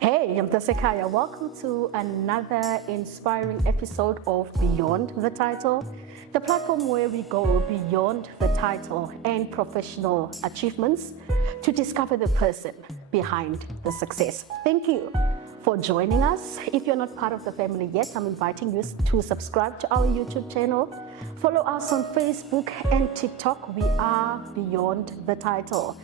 Hey, I'm Tasekaya. Welcome to another inspiring episode of Beyond the Title, the platform where we go beyond the title and professional achievements to discover the person behind the success. Thank you for joining us. If you're not part of the family yet, I'm inviting you to subscribe to our YouTube channel. Follow us on Facebook and TikTok. We are Beyond the Title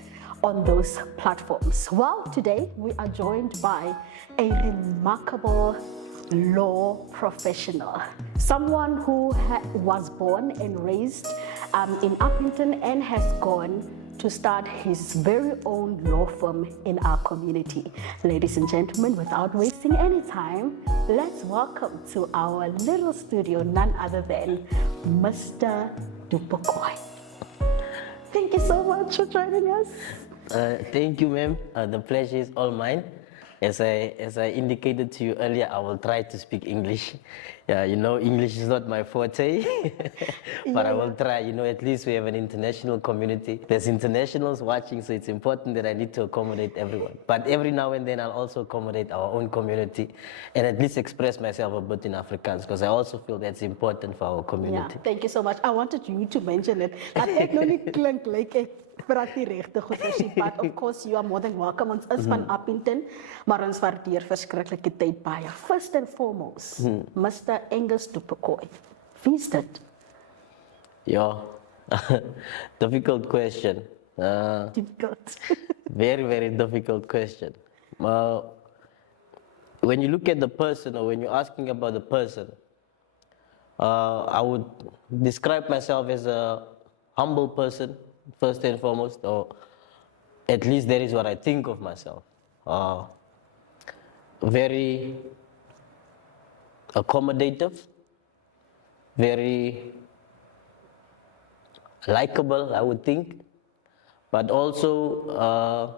on those platforms. Well, today we are joined by a remarkable law professional, someone who was born and raised in Upington and has gone to start his very own law firm in our community. Ladies and gentlemen, without wasting any time, let's welcome to our little studio none other than Mr. Du Pokoy. Thank you so much for joining us. Thank you, ma'am. The pleasure is all mine. As I indicated to you earlier, I will try to speak English. Yeah, English is not my forte, but I will try. At least we have an international community. There's internationals watching, so it's important that I need to accommodate everyone. But every now and then, I'll also accommodate our own community and at least express myself a bit in Afrikaans, because I also feel that's important for our community. Yeah, thank you so much. I wanted you to mention it. Dat het nog niet klink like ek praat die regte goeie, but of course you are more than welcome. Ons is van Upington, maar ons waardeer verskriklike tyd baie. First and foremost, Mr. Angurs Du Pokoy. Wie is dit? Yeah, difficult question. Difficult. Very, very difficult question. When you look at the person, or when you're asking about the person, I would describe myself as a humble person, first and foremost, or at least that is what I think of myself. Very accommodative, very likable, I would think, but also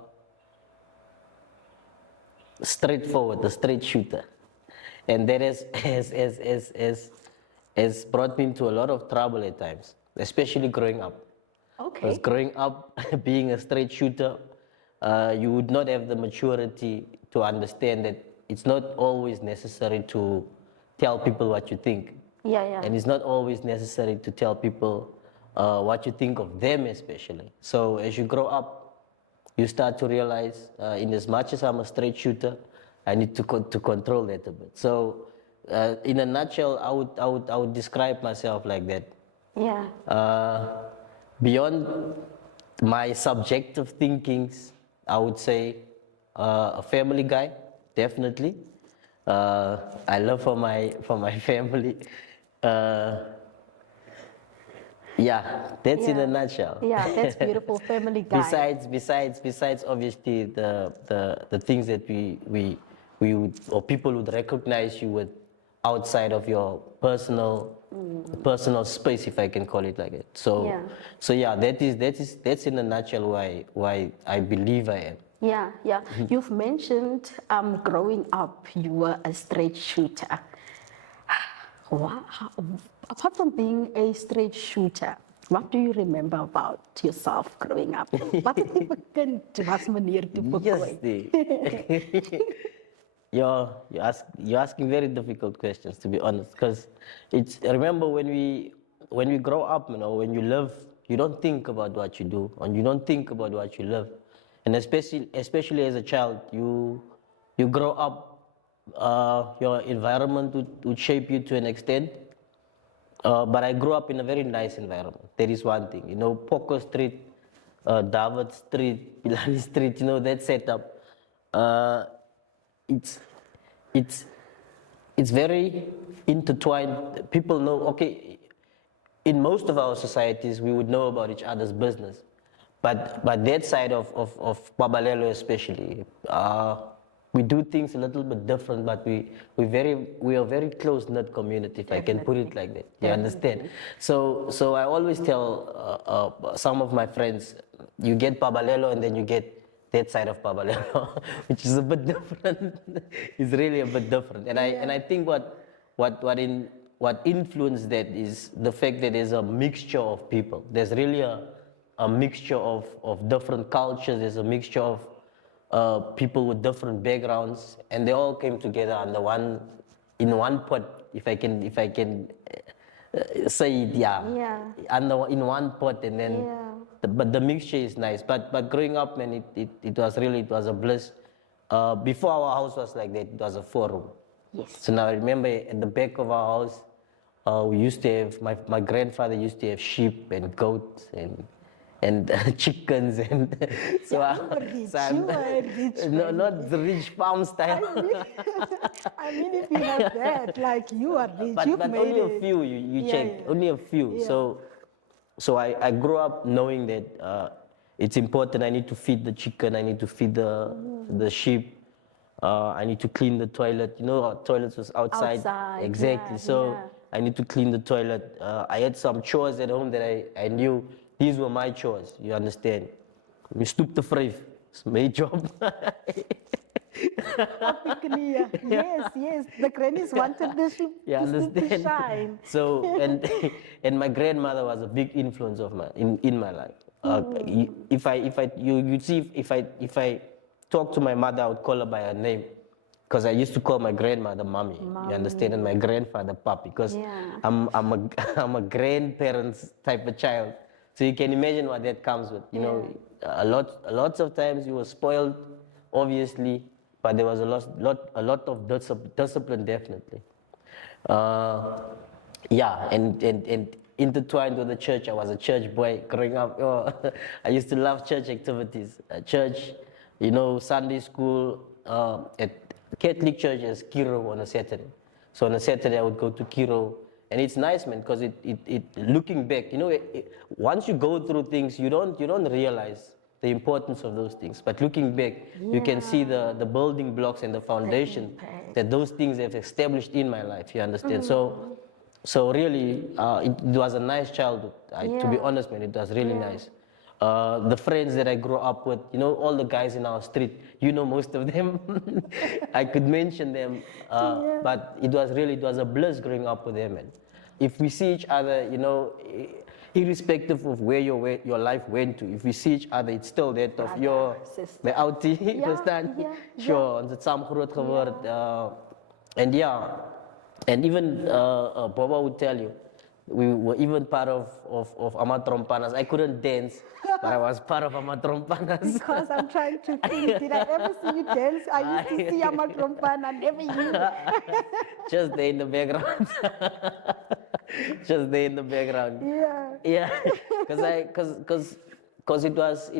straightforward, a straight shooter. And that has brought me into a lot of trouble at times, especially growing up. Okay. Because growing up, being a straight shooter, you would not have the maturity to understand that it's not always necessary to tell people what you think. Yeah. And it's not always necessary to tell people what you think of them, especially. So as you grow up, you start to realize, in as much as I'm a straight shooter, I need to control that a bit. So, in a nutshell, I would describe myself like that. Yeah. Beyond my subjective thinkings, I would say a family guy, definitely. I love for my family. Yeah, that's in a nutshell. Yeah, that's beautiful. Family guy. Besides obviously the things that we would, or people would recognize you with outside of your personal space, if I can call it like that. So yeah, that's in a nutshell why I believe I am. Yeah. You've mentioned growing up you were a straight shooter. Wow. Apart from being a straight shooter, what do you remember about yourself growing up? Wat het jy begin was meneer Du Pokoy? You're asking very difficult questions, to be honest, because I remember when we grow up, when you live, you don't think about what you do, and you don't think about what you live, and especially as a child, you grow up. Your environment would shape you to an extent, but I grew up in a very nice environment. That is one thing. Poco Street, David Street, Pilani Street, that setup. It's very intertwined. People know, okay, in most of our societies, we would know about each other's business. But that side of Babalelo especially, we do things a little bit different, but we are a very close-knit community, if I can put it like that. You understand? So I always tell some of my friends, you get Babalelo and then you get that side of Babalelo, which is a bit different. It's really a bit different. And I think what influenced that is the fact that there's a mixture of people. There's really a mixture of different cultures. There's a mixture of people with different backgrounds, and they all came together under in one pot, if I can say it, Yeah. in one pot, and then, Yeah. but the mixture is nice. But growing up, man, it was a bliss. Before our house was like that, it was a 4-room. Yes. So now I remember at the back of our house, we used to have, my grandfather used to have sheep and goats and chickens, and so Yeah, you were rich. You were rich, no, man. not the rich farm style. I mean, if you have that, like, you are rich. but You've but made only it. a few, you Yeah, check, yeah. only a few. Yeah. So I grew up knowing that it's important. I need to feed the chicken, I need to feed the sheep, I need to clean the toilet. You know, our toilets was outside. Outside, Exactly. yeah, So yeah. I need to clean the toilet. I had some chores at home that I knew these were my chores. You understand? We stoop the frave. It's my job. Yes. The grannies wanted the sheep You to understand? shine. So and my grandmother was a big influence of in my life. If I talk to my mother, I would call her by her name, because I used to call my grandmother mommy. You understand? And my grandfather papi, because Yeah. I'm a grandparents type of child. So you can imagine what that comes with. You know, lots of times you were spoiled, obviously, but there was a lot of discipline, definitely. And intertwined with the church. I was a church boy growing up. Oh, I used to love church activities. Church, you know, Sunday school, at Catholic church is Kiro on a Saturday. So on a Saturday I would go to Kiro. And it's nice, man, because it looking back, you know, once you go through things, you don't realize the importance of those things. But looking back, you can see the building blocks and the foundation that those things have established in my life. You understand? So really, it was a nice childhood. To be honest, man, it was really nice. The friends that I grew up with, you know, all the guys in our street, you know most of them. I could mention them, but it was a bliss growing up with them, man. If we see each other, you know, irrespective of where your life went to, if we see each other, it's still that of your, my outie, Yeah, verstaan? yeah, Sure, ons het saam groot geword. And yeah, and even Boba would tell you, we were even part of Amatrompanas. I couldn't dance, but I was part of Amatrompanas. Because I'm trying to think, did I ever see you dance? I used to see Amatrompana, never you. Just there in the background. Just there in the background. Yeah. Because it was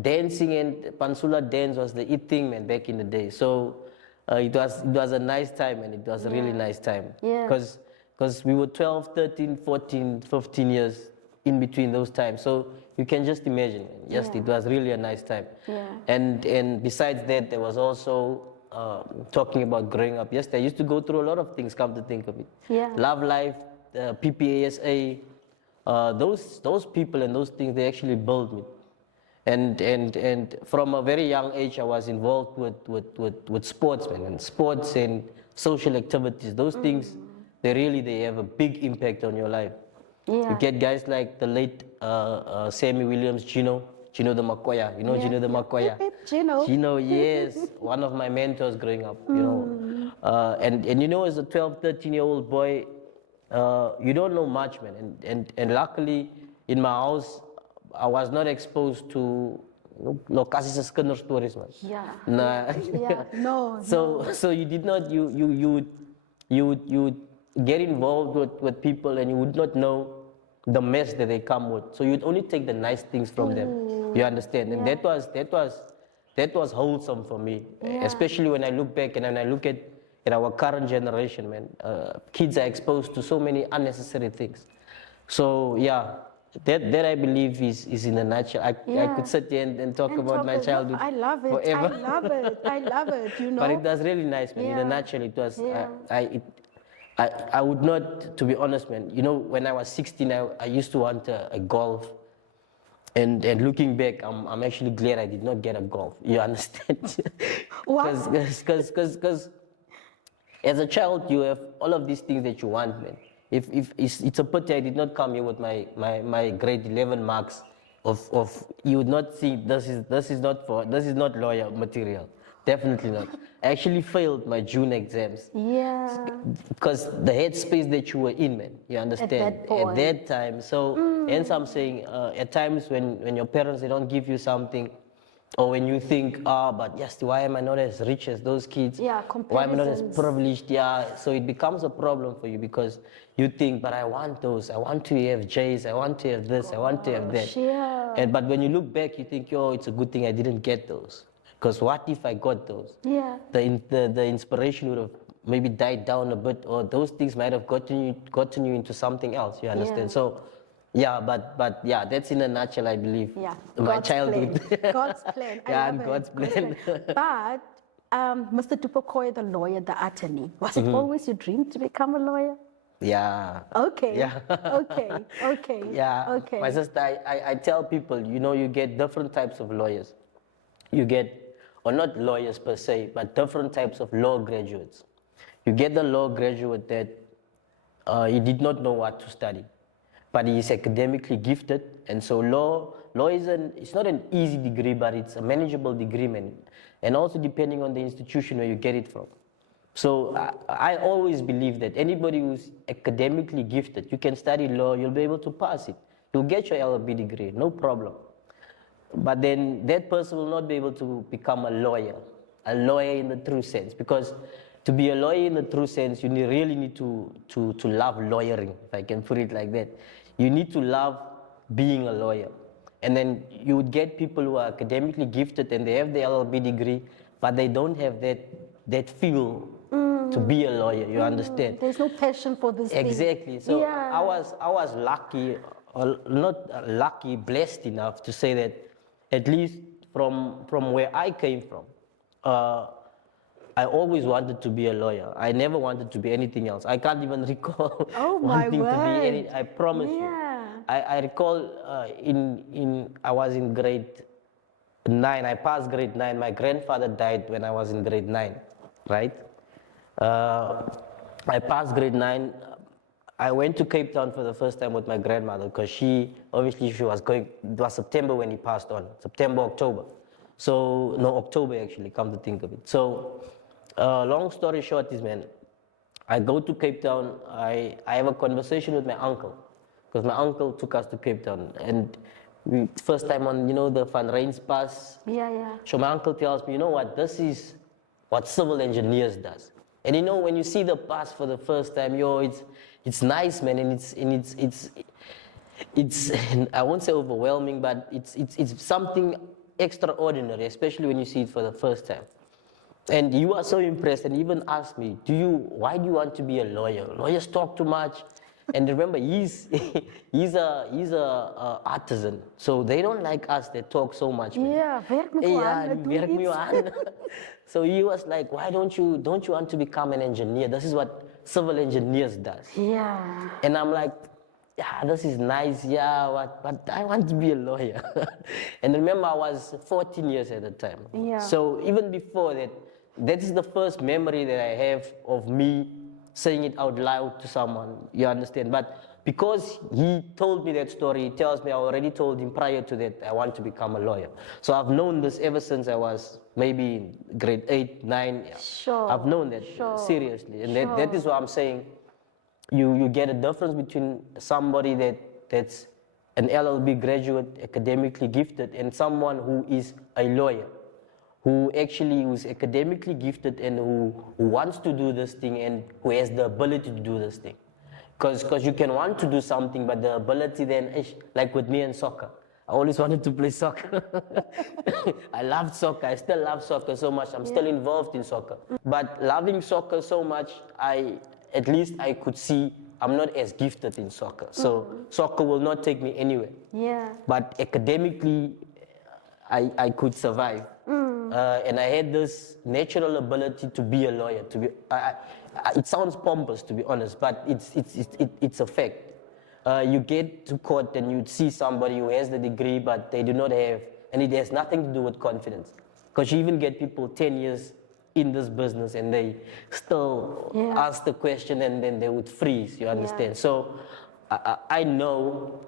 dancing, and Pansula dance was the it thing, man, back in the day. So it was a nice time, and it was a really nice time. Yeah. Because we were 12, 13, 14, 15 years in between those times. So you can just imagine, man. Yes, it was really a nice time. Yeah. And besides that, there was also talking about growing up. Yes, I used to go through a lot of things, come to think of it. Yeah. Love life, PPASA, those people and those things, they actually built me. And from a very young age, I was involved with sports, man, and sports and social activities. Those things, they have a big impact on your life. Yeah. You get guys like the late Sammy Williams, Gino the Makoya. You know Gino the Makoya? Gino. Yes, one of my mentors growing up, you know. And you know, as a 12, 13-year-old boy, you don't know much, man. And luckily, in my house, I was not exposed to lokasies kinders stories, man. Yeah. Nah. Yeah. No. So you did not, you would get involved with people, and you would not know the mess that they come with. So you'd only take the nice things from them. You understand? And that was wholesome for me, especially when I look back and when I look at our current generation, man. Kids are exposed to so many unnecessary things. So yeah, that I believe is in a nutshell. I could sit here and talk about my childhood. I love it. Forever. I love it. You know. But it was really nice, man. In a nutshell, it was. Yeah. I would not, to be honest, man. You know, when I was 16, I used to want a golf. And looking back, I'm actually glad I did not get a golf. You understand? Because as a child, you have all of these things that you want, man. If it's a pity I did not come here with my grade 11 marks you would not see this is not lawyer material. Definitely not. I actually failed my June exams. Yeah. Because the headspace that you were in, man, you understand? that point. At that time. So, hence I'm saying, at times when your parents, they don't give you something, or when you think, but yes, why am I not as rich as those kids? Yeah, why am I not as comparisons. privileged? Yeah, so it becomes a problem for you because you think, but I want those. I want to have J's. I want to have this. I want to have that. Yeah. But when you look back, you think, yo, it's a good thing I didn't get those. Because what if I got those? Yeah. The inspiration would have maybe died down a bit, or those things might have gotten you into something else. You understand? Yeah. So, yeah, but yeah, that's in a nutshell, I believe. Yeah. My God's childhood. plan. God's plan. I Yeah, love and it. God's plan. But Mr. Du Pokoy, the lawyer, the attorney, was Mm-hmm. it always your dream to become a lawyer? Yeah. Okay. Yeah. Okay. Yeah. Okay. My sister, I tell people, you get different types of lawyers. You get, or not lawyers per se, but different types of law graduates. You get the law graduate that he did not know what to study, but he is academically gifted, and so law is it's not an easy degree, but it's a manageable degree, man. And also depending on the institution where you get it from. So I always believe that anybody who's academically gifted, you can study law, you'll be able to pass it. You'll get your LLB degree, no problem. But then that person will not be able to become a lawyer in the true sense. Because to be a lawyer in the true sense, you really need to love lawyering, if I can put it like that. You need to love being a lawyer. And then you would get people who are academically gifted and they have the LLB degree, but they don't have that feel to be a lawyer, you understand? There's no passion for this thing. Exactly. So Yeah. I was lucky, or not lucky, blessed enough to say that at least from where I came from, I always wanted to be a lawyer. I never wanted to be anything else. I can't even recall Oh my wanting to be any. word. I promise you. I recall I was in grade 9. I passed grade 9. My grandfather died when I was in grade 9, right? I passed grade 9. I went to Cape Town for the first time with my grandmother because she was going, it was September when he passed on, September, October. So, no, October actually, come to think of it. So, long story short is, man, I go to Cape Town, I have a conversation with my uncle because my uncle took us to Cape Town and first time on, the Van Ryn's bus. Yeah. So my uncle tells me, you know what, this is what civil engineers does. And when you see the bus for the first time, it's nice, man, and it's I won't say overwhelming, but it's something extraordinary, especially when you see it for the first time. And you are so impressed, and even asked me, why do you want to be a lawyer? Lawyers talk too much. And remember, he's a artisan, so they don't like us that talk so much. Man. Yeah, werk me aan, werk me aan. So he was like, why don't you want to become an engineer? This is what civil engineers does. Yeah. And I'm like, yeah, this is nice, yeah, but I want to be a lawyer. And remember, I was 14 years at the time. Yeah. So even before that is the first memory that I have of me saying it out loud to someone, you understand? But because he told me that story, he tells me I already told him prior to that I want to become a lawyer. So I've known this ever since I was maybe in grade 8, 9. Sure. I've known that seriously. And that is what I'm saying. You get a difference between somebody that's an LLB graduate, academically gifted, and someone who is a lawyer, who's academically gifted and who wants to do this thing and who has the ability to do this thing. Because you can want to do something, but the ability then, like with me and soccer. I always wanted to play soccer. I loved soccer. I still love soccer so much. I'm still involved in soccer. But loving soccer so much, at least I could see I'm not as gifted in soccer. So soccer will not take me anywhere. Yeah. But academically, I could survive. And I had this natural ability to be a lawyer. It sounds pompous, to be honest, but it's a fact. You get to court and you'd see somebody who has the degree, but they do not have, and it has nothing to do with confidence. Because you even get people 10 years in this business and they still ask the question and then they would freeze, you understand? So I know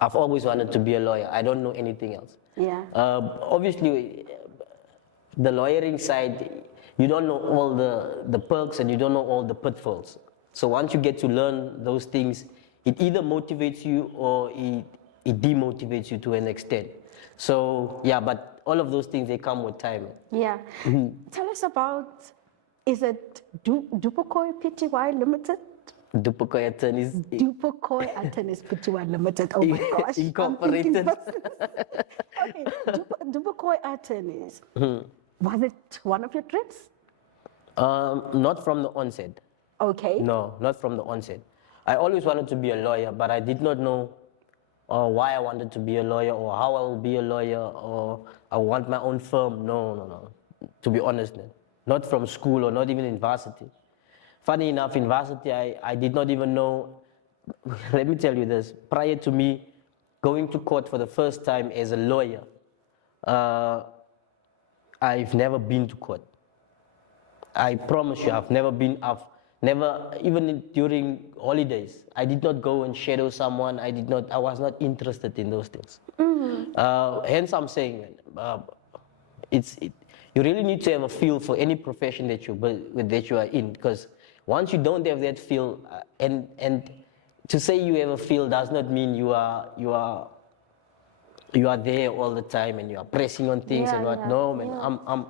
I've always wanted to be a lawyer. I don't know anything else. Yeah. Obviously, the lawyering side, you don't know all the perks and you don't know all the pitfalls. So once you get to learn those things, it either motivates you or it demotivates you to an extent. So yeah, but all of those things, they come with time. Yeah. Tell us about, is it Du Pokoy Pty Limited? Du Pokoy attorneys. Du Pokoy Attorneys Pty Limited. Oh my gosh. Incorporated. Okay, Du Pokoy Attorneys. Was it one of your dreams? Not from the onset. Okay. No, not from the onset. I always wanted to be a lawyer, but I did not know why I wanted to be a lawyer or how I will be a lawyer or I want my own firm. No. To be honest, not from school or not even in varsity. Funny enough, in varsity, I did not even know. Let me tell you this. Prior to me going to court for the first time as a lawyer, I've never been to court. I promise you, I've never, even during holidays, I did not go and shadow someone. I was not interested in those things. Hence, I'm saying, you really need to have a feel for any profession that you are in, because once you don't have that feel, and to say you have a feel does not mean you are there all the time and you are pressing on things and what. No, man.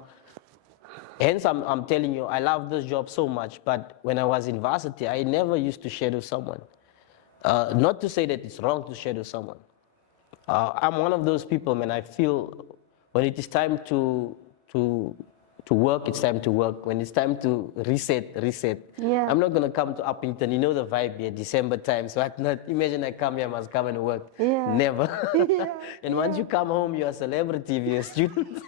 Hence, I'm telling you, I love this job so much, but when I was in varsity, I never used to shadow someone. Not to say that it's wrong to shadow someone. I'm one of those people, man. I feel when it is time to work, it's time to work. When it's time to reset. Yeah. I'm not going to come to Upington. You know the vibe here, December time. So imagine I come here, I must come and work. Yeah. Never. Yeah. And once you come home, you're a celebrity if you're a student.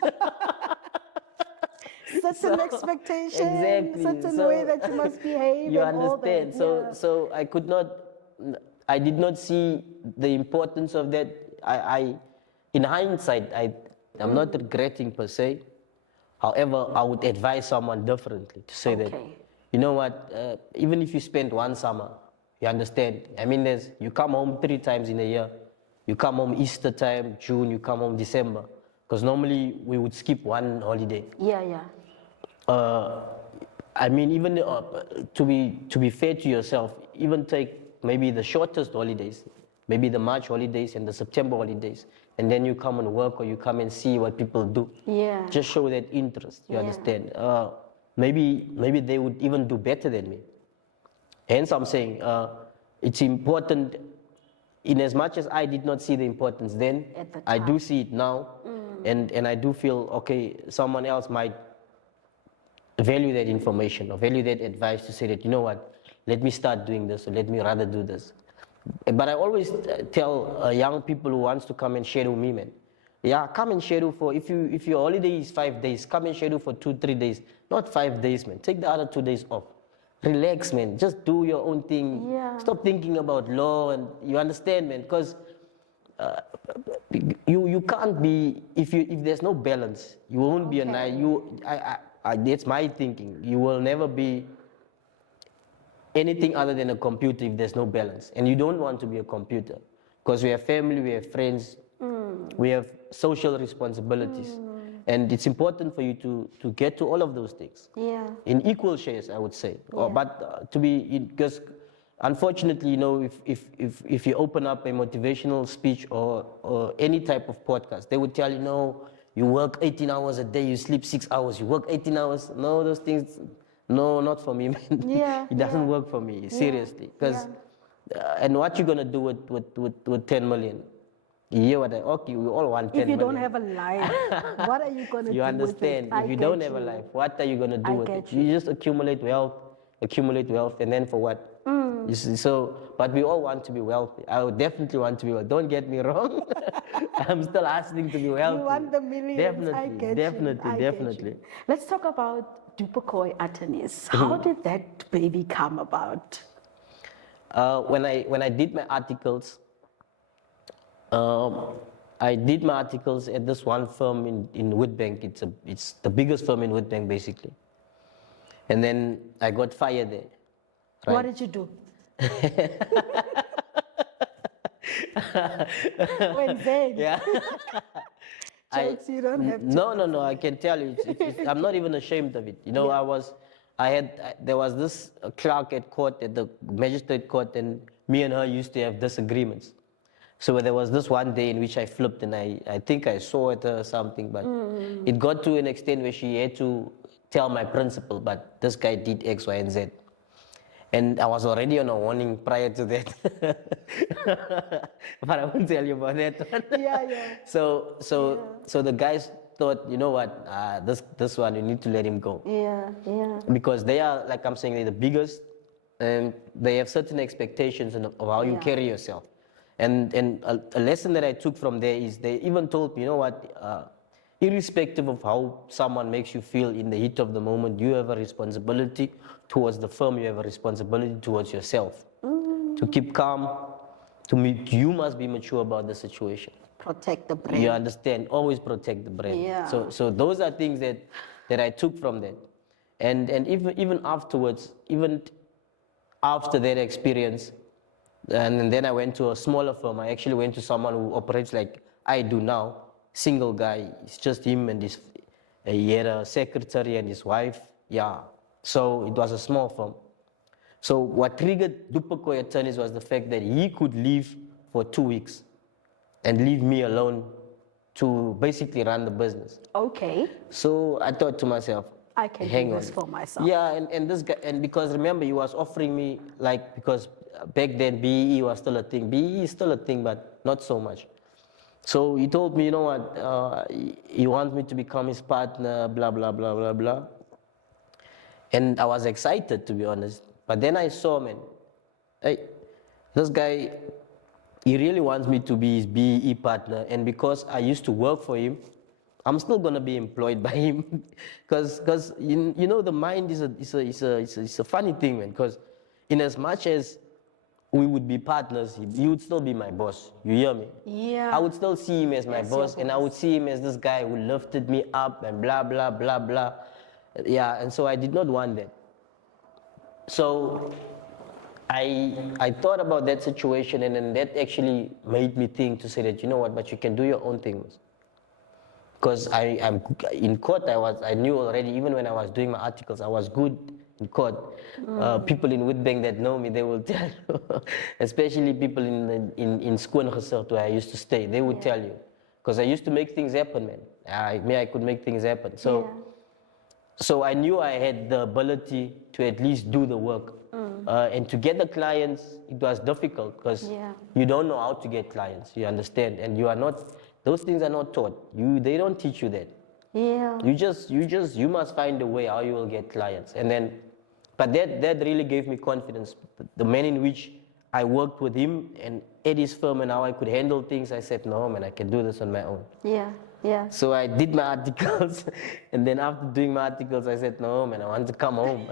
Certain expectation, exactly. certain way that you must behave. You and understand. All that. So I did not see the importance of that. In hindsight, I'm not regretting per se. However, I would advise someone differently to say that, you know what, even if you spend one summer, you understand. I mean, you come home 3 times in a year. You come home Easter time, June, you come home December. Because normally we would skip one holiday. Yeah. I mean, even to be fair to yourself, even take maybe the shortest holidays, maybe the March holidays and the September holidays, and then you come and work or you come and see what people do. Yeah. Just show that interest. You understand? Maybe they would even do better than me. Hence, I'm saying it's important. In as much as I did not see the importance then, I do see it now, and I do feel okay. Someone else might value that information or value that advice to say that, you know what, let me start doing this or let me rather do this. But I always tell young people who wants to come and shadow me, man, yeah, come and shadow for, if your holiday is 5 days, come and shadow for 2-3 days, not 5 days, man. Take the other 2 days off. Relax, man. Just do your own thing. Yeah. Stop thinking about law, and you understand, man, because you can't be, if there's no balance, you won't be that's my thinking. You will never be anything other than a computer if there's no balance. And you don't want to be a computer, because we have family, we have friends, we have social responsibilities. And it's important for you to get to all of those things. Yeah. In equal shares, I would say. Yeah. But because unfortunately, you know, if you open up a motivational speech or any type of podcast, they would tell you, no, you work 18 hours a day, you sleep 6 hours, you work 18 hours. No, those things, no, not for me, man. Yeah. It doesn't work for me, seriously. Because, and what you going to do with 10 million? You hear what we all want 10 If you million. don't have a life, what are you going to do? You understand? With it? If you don't have a life, what are you going to do with it? You just accumulate wealth, and then for what? You see, but we all want to be wealthy. I would definitely want to be wealthy. Don't get me wrong. I'm still asking to be wealthy. You want the millions. Definitely. Let's talk about Du Pokoy Attorneys. How did that baby come about? When I did my articles, I did my articles at this one firm in Woodbank. It's the biggest firm in Woodbank, basically. And then I got fired there. Right? What did you do? When then? Yeah. Jokes, you don't have to. No, I can tell you. I'm not even ashamed of it. You know, there was this clerk at court, at the magistrate court, and me and her used to have disagreements. So there was this one day in which I flipped, and I think I saw at her or something, but it got to an extent where she had to tell my principal, but this guy did X, Y, and Z. And I was already on a warning prior to that. But I won't tell you about that one. Yeah. So the guys thought, you know what, this one, you need to let him go. Yeah. Because they are, like I'm saying, they're the biggest, and they have certain expectations of how you carry yourself. And a lesson that I took from there is they even told me, you know what, irrespective of how someone makes you feel in the heat of the moment, you have a responsibility towards the firm, you have a responsibility towards yourself. To keep calm, you must be mature about the situation. Protect the brand. You understand? Always protect the brand. Yeah. So those are things that I took from that. And even afterwards, even after that experience, and then I went to a smaller firm. I actually went to someone who operates like I do now. Single guy, it's just him and he had a secretary and his wife. Yeah. So it was a small firm. So what triggered Du Pokoy attorneys was the fact that he could leave for 2 weeks and leave me alone to basically run the business. Okay. So I thought to myself, I can hang do on. this for myself. Yeah, and this guy, and because remember, he was offering me, like, because back then BEE was still a thing. BEE is still a thing, but not so much. So he told me, you know what, he wants me to become his partner, blah, blah, blah, blah, blah. And I was excited, to be honest. But then I saw, man, hey, this guy, he really wants me to be his BEE partner. And because I used to work for him, I'm still going to be employed by him. Because you know, the mind is a funny thing, man. Because in as much as we would be partners, he would still be my boss. You hear me? Yeah. I would still see him as my boss, and I would see him as this guy who lifted me up and blah, blah, blah, blah. Yeah, and so I did not want that. So I thought about that situation, and then that actually made me think to say that, you know what, but you can do your own things. Because I'm in court, I knew already, even when I was doing my articles, I was good in court. People in Witbank that know me, they will tell you, especially people in Skoon Gesert where I used to stay, they would tell you. Because I used to make things happen, man. I could make things happen. So I knew I had the ability to at least do the work. And to get the clients, it was difficult because you don't know how to get clients, you understand? And you are not, those things are not taught. They don't teach you that. Yeah. You must find a way how you will get clients. And then, but that really gave me confidence. The manner in which I worked with him and at his firm and how I could handle things, I said, no, man, I can do this on my own. Yeah. So I did my articles, and then after doing my articles, I said, no, man, I want to come home.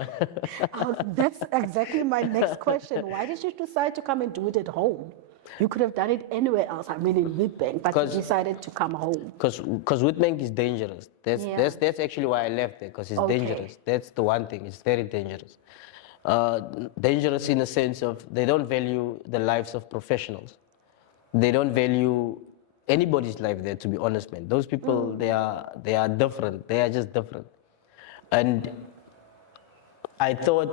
That's exactly my next question. Why did you decide to come and do it at home? You could have done it anywhere else, I mean in Witbank, but you decided to come home. Because Witbank is dangerous. That's actually why I left there, because it's dangerous. That's the one thing, it's very dangerous. Dangerous in the sense of they don't value the lives of professionals. They don't value anybody's life there, to be honest, man. Those people, they are different. They are just different. And I thought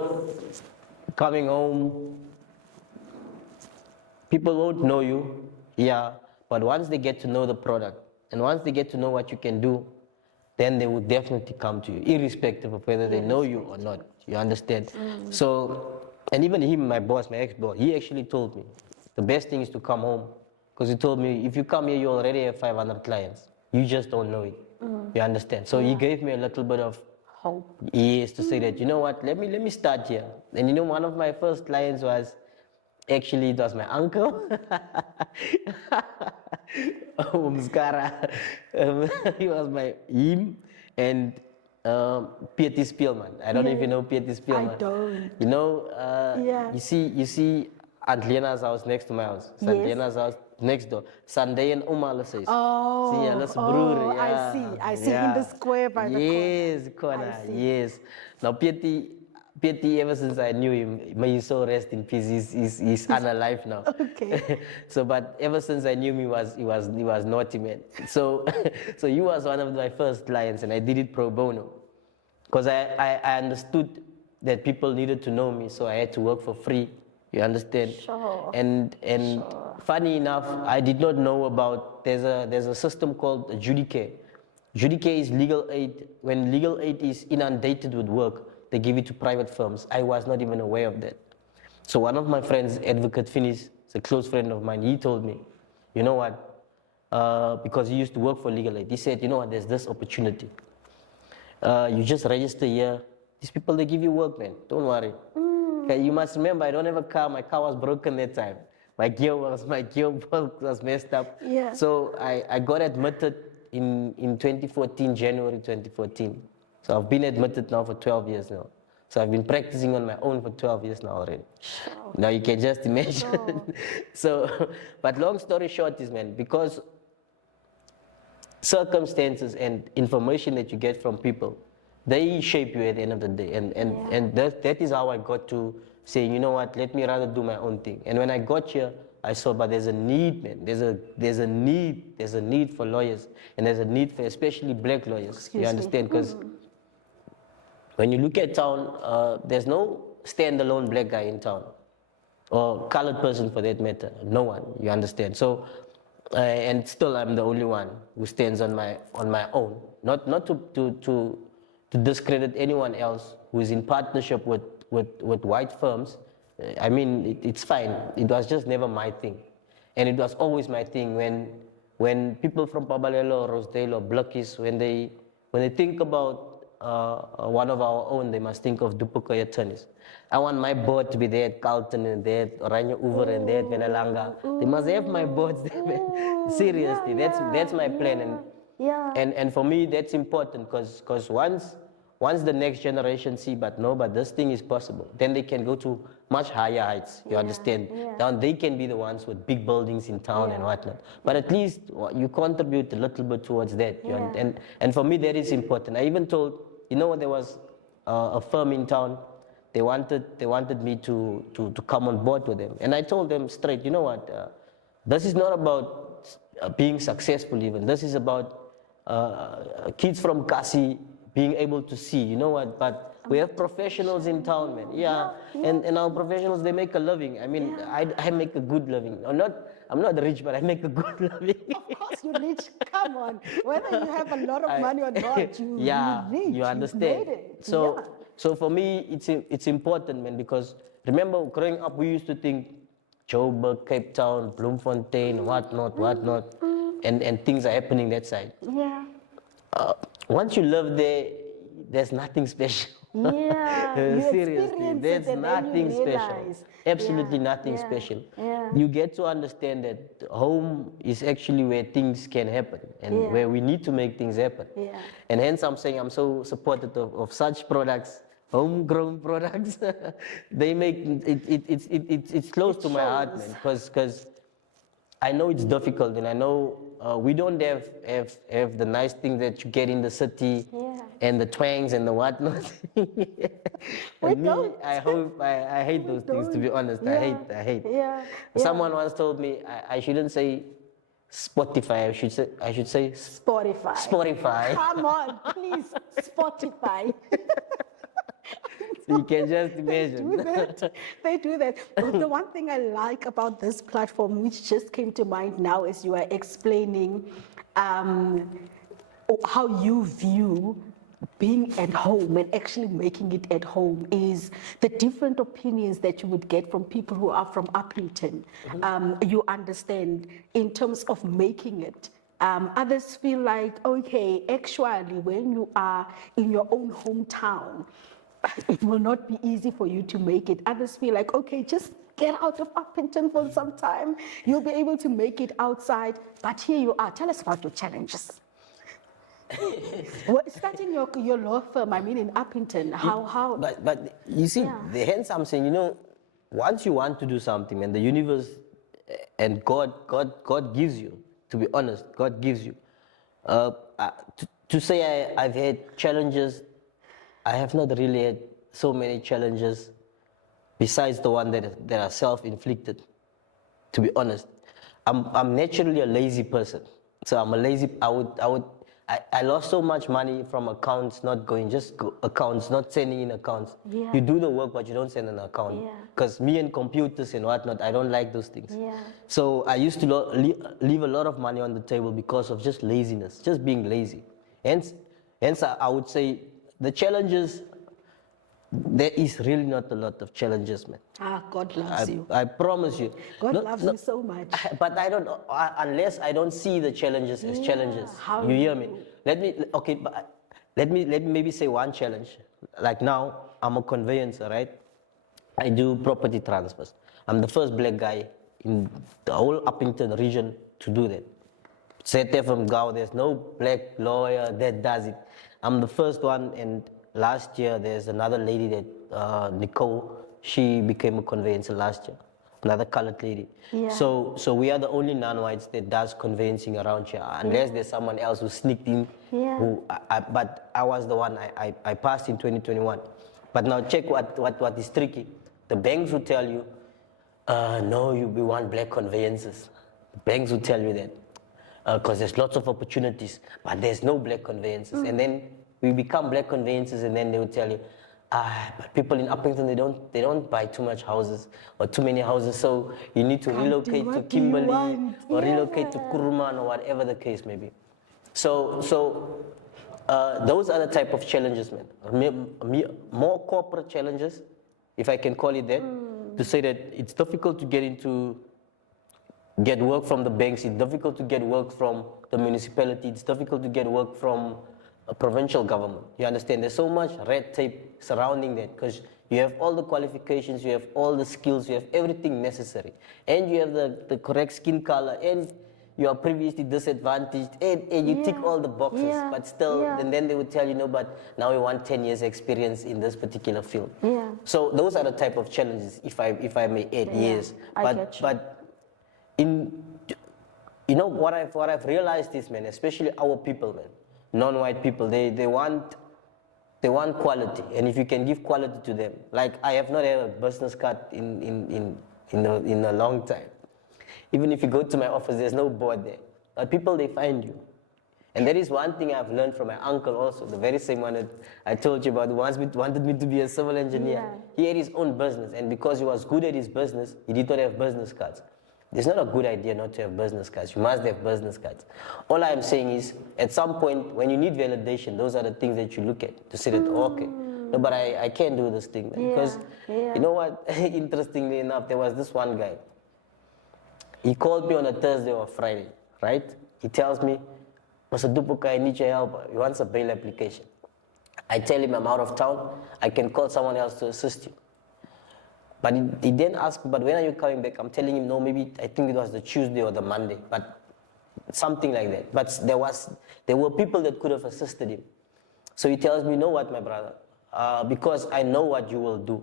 coming home, people won't know you, but once they get to know the product, and once they get to know what you can do, then they will definitely come to you, irrespective of whether they know you or not. You understand? So, and even him, my boss, my ex-boss, he actually told me, the best thing is to come home. Because he told me, if you come here, you already have 500 clients. You just don't know it. You understand? So he gave me a little bit of hope. Yes, to say that, you know what, let me start here. And you know, one of my first clients was, actually, it was my uncle. Umskara. He was him and Pieti Spielman. I don't know if you know Pieti Spielman. I don't. You know, you see Aunt Lena's house next to my house. Aunt Lena's house next door. Sunday and Umala says. Oh, see, that's brewery. I see in the square by the corner. Yes, corner. Yes. Now Pieti, Petty, ever since I knew him, may his soul rest in peace. He's unalive now. Okay. So, but ever since I knew him, he was naughty, man. So, so he was one of my first clients, and I did it pro bono, because I understood that people needed to know me, so I had to work for free. You understand? Sure. And Sure. funny enough, I did not know about there's a system called Judicare. Judicare is legal aid. When legal aid is inundated with work, they give it to private firms. I was not even aware of that. So one of my friends, Advocate Finis, is a close friend of mine, he told me, you know what, because he used to work for legal aid, he said, you know what, there's this opportunity. You just register here. These people, they give you work, man. Don't worry. Okay, you must remember, I don't have a car. My car was broken that time. My gearbox was messed up. Yeah. So I got admitted in 2014, January 2014. So I've been admitted now for 12 years now. So I've been practicing on my own for 12 years now already. Sure. Now you can just imagine. Sure. So, but long story short is, man, because circumstances and information that you get from people, they shape you at the end of the day. And that is how I got to say, you know what, let me rather do my own thing. And when I got here, I saw, but there's a need, man. There's a need for lawyers, and there's a need for especially black lawyers. You understand? Because when you look at town, there's no standalone black guy in town, or colored person for that matter. No one. You understand? So, and still, I'm the only one who stands on my own. Not to discredit anyone else who is in partnership with white firms. I mean, it's fine. It was just never my thing. And it was always my thing when people from Pabalelo or Rosedale or Blokkies, when they think about one of our own, they must think of Du Pokoy attorneys. I want my board to be there at Carlton and there at Oranje Oever and there at Venalanga. They must have my boards there, man. Seriously, that's my plan. And for me, that's important because once the next generation see, but this thing is possible, then they can go to much higher heights, you understand? Then they can be the ones with big buildings in town and whatnot. But at least you contribute a little bit towards that. And for me, that is important. I even told, there was a firm in town, they wanted me to come on board with them. And I told them straight, you know what, this is not about being successful even. This is about kids from Kasi being able to see, you know what, but we have professionals in town, man. And our professionals, they make a living. I mean, I make a good living. I'm not rich, but I make a good living. Of course you're rich, come on. Whether you have a lot of money or not, you're rich. You understand. You made it. So for me, it's important, man, because remember, growing up, we used to think Joburg, Cape Town, Bloemfontein, whatnot, and things are happening that side. Once you live there, there's nothing special. Seriously, there's nothing special. Absolutely nothing special. You get to understand that home is actually where things can happen and where we need to make things happen. And hence I'm saying I'm so supportive of such products, homegrown products. They make it's close to my heart, man, because I know it's difficult, and I know we don't have the nice things that you get in the city, and the twangs and the whatnot. And me, I hate those things, to be honest. I hate. Someone once told me I shouldn't say Spotify. I should say Spotify. Spotify. Come on, please, Spotify. So you can just imagine. They do that. But the one thing I like about this platform, which just came to mind now, is you are explaining how you view being at home and actually making it at home, is the different opinions that you would get from people who are from Upington. You understand, in terms of making it. Others feel like, okay, actually, when you are in your own hometown, it will not be easy for you to make it. Others feel like, okay, just get out of Upington for some time. You'll be able to make it outside. But here you are. Tell us about your challenges. Well, starting your law firm, I mean, in Upington, how? But you see, hence I'm saying, once you want to do something, and the universe and God gives you, to be honest, God gives you. To say I've had challenges, I have not really had so many challenges besides the one that are self-inflicted, to be honest. I'm naturally a lazy person. So I'm a lazy, I lost so much money from accounts not going, accounts, not sending in accounts. Yeah. You do the work, but you don't send an account. Yeah. Because me and computers and whatnot, I don't like those things. Yeah. So I used to leave a lot of money on the table because of just laziness, just being lazy. Hence I would say the challenges, there is really not a lot of challenges, man. God loves you. I promise you. God loves you so much. But I don't, unless I don't see the challenges as challenges. How You hear me? Let me maybe say one challenge. Like now, I'm a conveyancer, right? I do property transfers. I'm the first black guy in the whole Upington region to do that. Sete from Gao, there's no black lawyer that does it. I'm the first one, and last year there's another lady that, Nicole, she became a conveyancer last year, another colored lady. Yeah. So we are the only non-whites that does conveyancing around here, unless there's someone else who sneaked in. Yeah. But I was the one, I passed in 2021. But now check what is tricky. The banks will tell you, no, we want black conveyancers. The banks will tell you that. Because there's lots of opportunities, but there's no black conveyancers. And then we become black conveyancers, and then they will tell you, but people in Upington, they don't buy too much houses or too many houses, so you need to relocate to Kimberley or relocate to Kuruman or whatever the case may be. So those are the type of challenges, man. More corporate challenges, if I can call it that, to say that it's difficult to get work from the banks, it's difficult to get work from the municipality, it's difficult to get work from a provincial government. You understand? There's so much red tape surrounding that because you have all the qualifications, you have all the skills, you have everything necessary. And you have the correct skin color, and you are previously disadvantaged, and you tick all the boxes, but still, and then they would tell you, no, but now we want 10 years experience in this particular field. Yeah. So those are the type of challenges, if I may add, years. But what I've realized is, man, especially our people, man, non-white people, they want quality, and if you can give quality to them, like I have not had a business card in a long time. Even if you go to my office, there's no board there. But people, they find you. And that is one thing I've learned from my uncle also, the very same one that I told you about, who wanted me to be a civil engineer. Yeah. He had his own business, and because he was good at his business, he did not have business cards. It's not a good idea not to have business cards. You must have business cards. All I'm saying is, at some point, when you need validation, those are the things that you look at to say that, okay, no, but I can't do this thing. Man. Because, you know what, interestingly enough, there was this one guy. He called me on a Thursday or Friday, right? He tells me, Mr. Du Pokoy, I need your help. He wants a bail application. I tell him I'm out of town. I can call someone else to assist you. But he then asked, but when are you coming back? I'm telling him, no, maybe I think it was the Tuesday or the Monday, but something like that. But there were people that could have assisted him. So he tells me, you know what, my brother, because I know what you will do,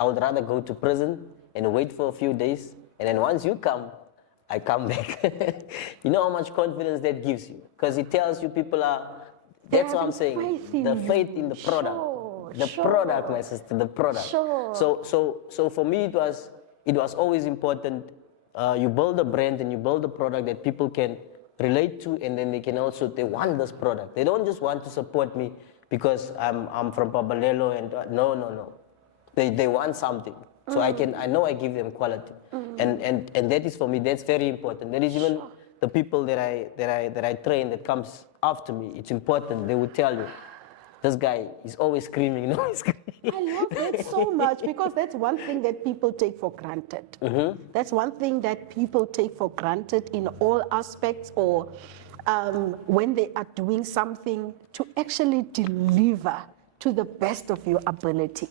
I would rather go to prison and wait for a few days, and then once you come, I come back. You know how much confidence that gives you? Because it tells you people that's what I'm saying, the faith in the product. The product, my sister, the product. Sure. So for me, it was always important. You build a brand and you build a product that people can relate to, and then they want this product. They don't just want to support me because I'm from Pabalelo and no. They want something. So I know I give them quality, and that is for me. That's very important. That is even the people that I train that comes after me. It's important. They will tell you, this guy is always screaming. I love that so much because that's one thing that people take for granted. That's one thing that people take for granted in all aspects, or when they are doing something, to actually deliver to the best of your ability.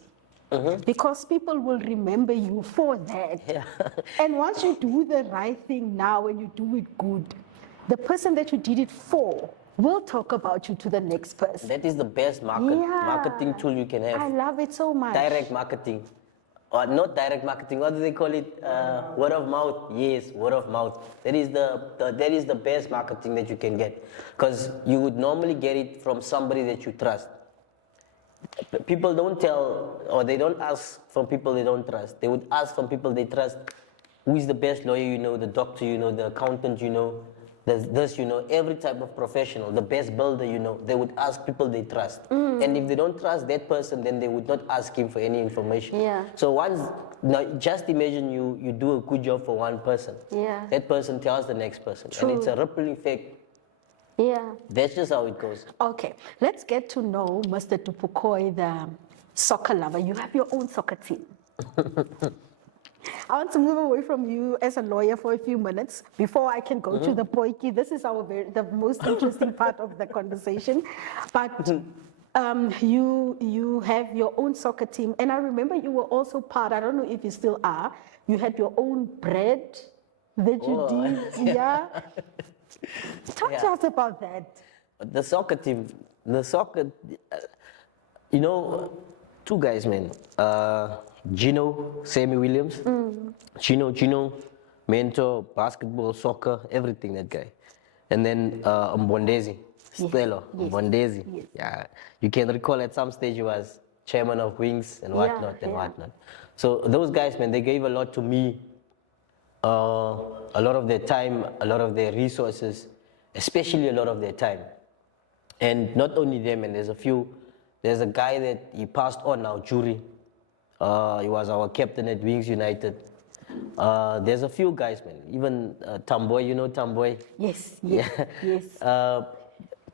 Because people will remember you for that. Yeah. And once you do the right thing now and you do it good, the person that you did it for will talk about you to the next person. That is the best marketing tool you can have. I love it so much. Direct marketing. Or not direct marketing, what do they call it? Word of mouth. Yes, word of mouth. That is the best marketing that you can get. Because you would normally get it from somebody that you trust. people don't tell, or they don't ask from people they don't trust. They would ask from people they trust. Who is the best lawyer you know, the doctor you know, the accountant you know, this you know, every type of professional, the best builder you know. They would ask people they trust. And if they don't trust that person, then they would not ask him for any information. Yeah. So once, now just imagine you do a good job for one person. Yeah. That person tells the next person. True. And it's a ripple effect. Yeah. That's just how it goes. Okay, let's get to know Mr. Du Pokoy, the soccer lover. You have your own soccer team. I want to move away from you as a lawyer for a few minutes before I can go to the poiky. This is the most interesting part of the conversation. But you have your own soccer team, and I remember you were also part. I don't know if you still are. You had your own bread that you did. Yeah. Talk to us about that. The soccer team, you know, two guys, man. Gino, Sammy Williams. Gino, mentor, basketball, soccer, everything, that guy. And then Mbondezi, Stelo, Mbondezi. Yes. Yeah, you can recall at some stage he was chairman of Wings and whatnot. So those guys, man, they gave a lot to me. A lot of their time, a lot of their resources, especially a lot of their time. And not only them, and there's a guy that he passed on now, Jury. He was our captain at Wings United. There's a few guys, man. Even Tamboy, you know Tamboy? Yes.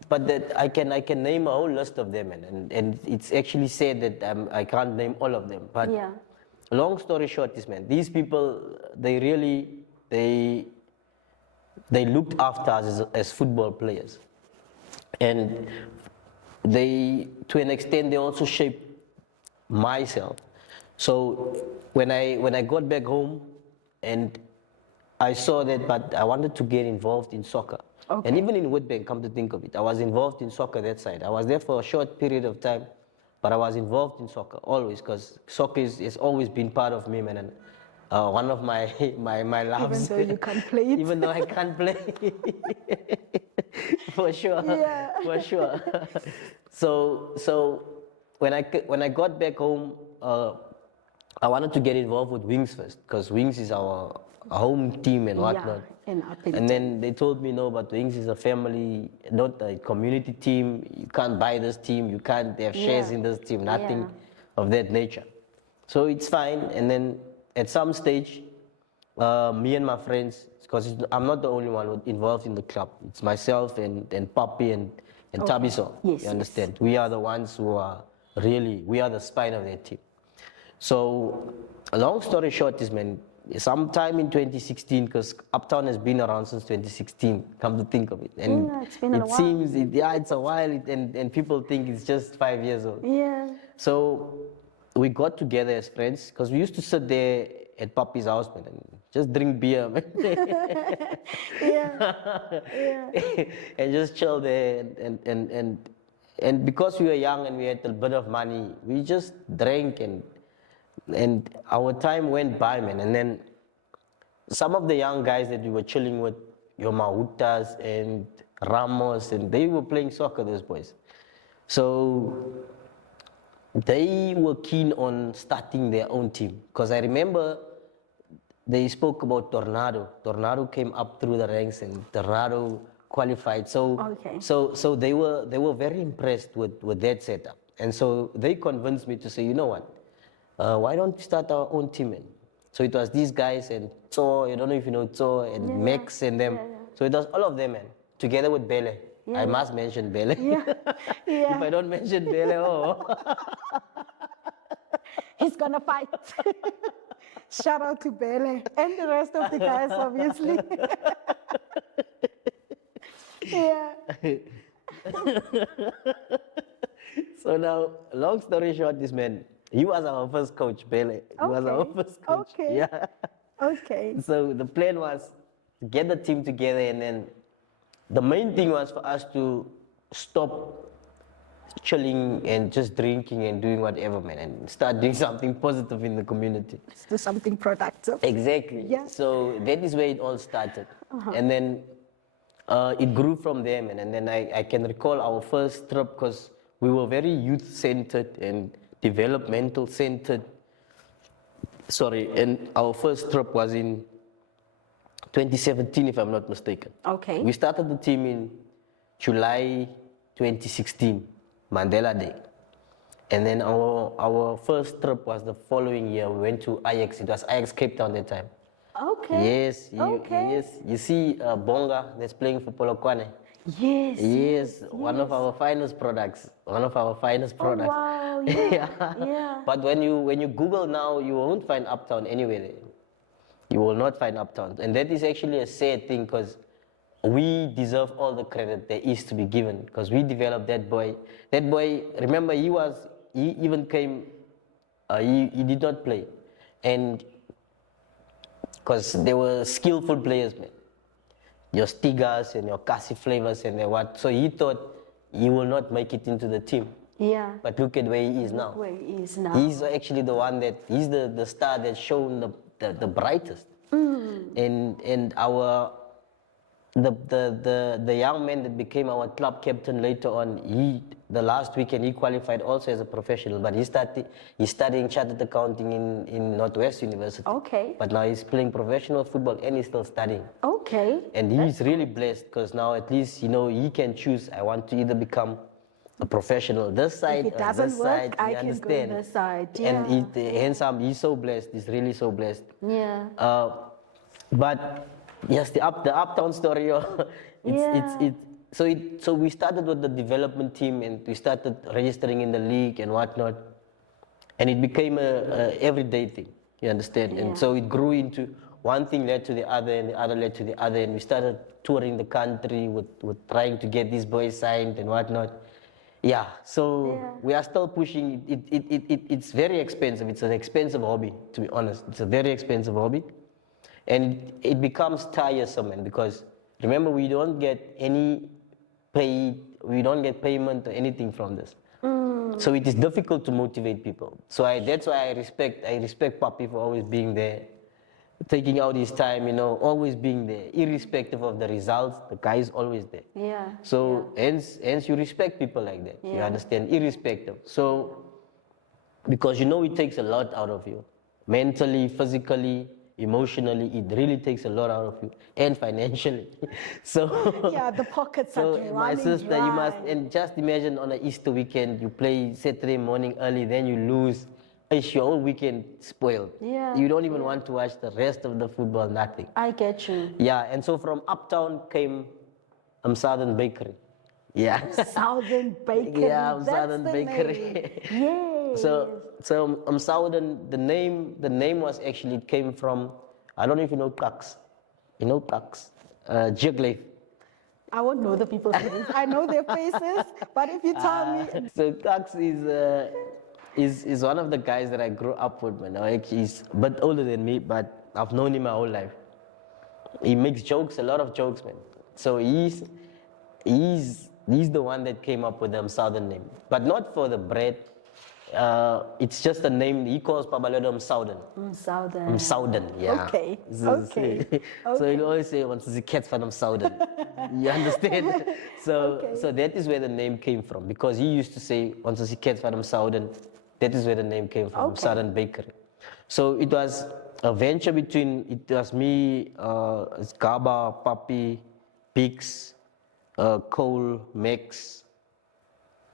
But that I can name a whole list of them, man. And it's actually said that I can't name all of them. But long story short is, man, these people, they looked after us as football players. And they, to an extent, they also shaped myself. So when I got back home and I saw that, but I wanted to get involved in soccer. Okay. And even in Witbank, come to think of it, I was involved in soccer that side. I was there for a short period of time, but I was involved in soccer always, because soccer has always been part of me, man. And one of my loves. Even though you can't play it. Even though I can't play. For sure. Yeah. For sure. So when I got back home, I wanted to get involved with Wings first, because Wings is our home team and whatnot. In Upington. And then they told me, no, but Wings is a family, not a community team. You can't buy this team. You can't have shares in this team, nothing of that nature. So it's fine. And then at some stage, me and my friends, because I'm not the only one involved in the club. It's myself and Papi and Tabiso. Yes, you understand? We are the ones who are we are the spine of that team. So, a long story short is, man, sometime in 2016, because Uptown has been around since 2016, come to think of it. And it's been a while. Seems, it's a while, and people think it's just 5 years old. Yeah. So we got together as friends, because we used to sit there at Papi's house, man, and just drink beer, man. And just chill there, and because we were young and we had a bit of money, we just drank, and our time went by, man. And then some of the young guys that we were chilling with, your Mahutas and Ramos, and they were playing soccer, those boys. So they were keen on starting their own team. Because I remember they spoke about Tornado. Tornado came up through the ranks and Tornado qualified. So they were very impressed with that setup. And so they convinced me to say, you know what? Why don't we start our own team, man? So it was these guys and Tso, I don't know if you know Tso, and Max and them. So it was all of them, man, together with Bele. I must mention Bele. If I don't mention Bele, He's gonna fight. Shout out to Bele and the rest of the guys, obviously. So now, long story short, this man, he was our first coach, Bele. He was our first coach. Okay. So the plan was to get the team together, and then the main thing was for us to stop chilling and just drinking and doing whatever, man, and start doing something positive in the community. Let's do something productive. Exactly. Yeah. So that is where it all started. And then it grew from there, man. And then I can recall our first trip, because we were very youth-centered and developmental-centered. Sorry, and our first trip was in 2017, if I'm not mistaken. Okay. We started the team in July 2016, Mandela Day. And then our first trip was the following year. We went to Ajax. It was Ajax Cape Town that time. Okay. Yes. Yes. You see Bonga that's playing for Polokwane. Yes. One of our finest products. One of our finest products. Wow. Yeah. Yeah. But when you Google now, you won't find Uptown anywhere there. You will not find Uptown. And that is actually a sad thing because we deserve all the credit there is to be given because we developed that boy. That boy, remember, he even came, he did not play. And because they were skillful players, man. Your Stigas and your Cassie Flavors and what. So he thought he will not make it into the team. Yeah. But look at where he is now. Where he is now. He's actually the one he's the star that's shown the brightest. And our the young man that became our club captain later on, the last weekend he qualified also as a professional, but he's studying chartered accounting in Northwest University. Okay. But now he's playing professional football and he's still studying. Okay. And he's really blessed because now at least he can choose. I want to either become a professional this side If it or doesn't this work, side. I You can understand? go this side. Yeah. And hence he's so blessed. He's really so blessed. Yeah. But yes, the Uptown story. So we started with the development team and we started registering in the league and whatnot, and it became a everyday thing. You understand? Yeah. And so it grew into one thing led to the other, and the other led to the other, and we started touring the country with trying to get these boys signed and whatnot. Yeah. So we are still pushing. It's very expensive. It's an expensive hobby, to be honest. It's a very expensive hobby. And it becomes tiresome, man, because remember, we don't get payment or anything from this. So it is difficult to motivate people. So that's why I respect Papi for always being there, taking out his time, always being there, irrespective of the results. The guy is always there. Yeah. So hence you respect people like that. You understand, irrespective. So because it takes a lot out of you, mentally, physically, emotionally, it really takes a lot out of you, and financially. So yeah, the pockets are running my sister, dry. you must, and just imagine on an Easter weekend, you play Saturday morning early, then you lose. It's your whole weekend spoiled. Yeah. You don't even want to watch the rest of the football, nothing. I get you. Yeah, and so from Uptown came Southern Bakery. Yeah. Southern Bakery. Yeah, That's Southern the Bakery. Name. Yes. So Southern, the name was actually, it came from, I don't know if you know Tax. You know Tax? Jiggly. I won't know the people's names. I know their faces, but if you tell me. So Tax is one of the guys that I grew up with, man. Actually, he's a bit older than me, but I've known him my whole life. He makes jokes, a lot of jokes, man. So he's the one that came up with the Southern name, but not for the bread. It's just a name. He calls Pabalodo Southern. Southern. Southern, yeah. Okay. So Okay. he always say, "Once the cats from Southern." You understand? So that is where the name came from, because he used to say, "Once the cats from Southern." That is where the name came from, Southern Bakery. So it was a venture between. It was me, Gaba, Papi, Pix, Cole, Max.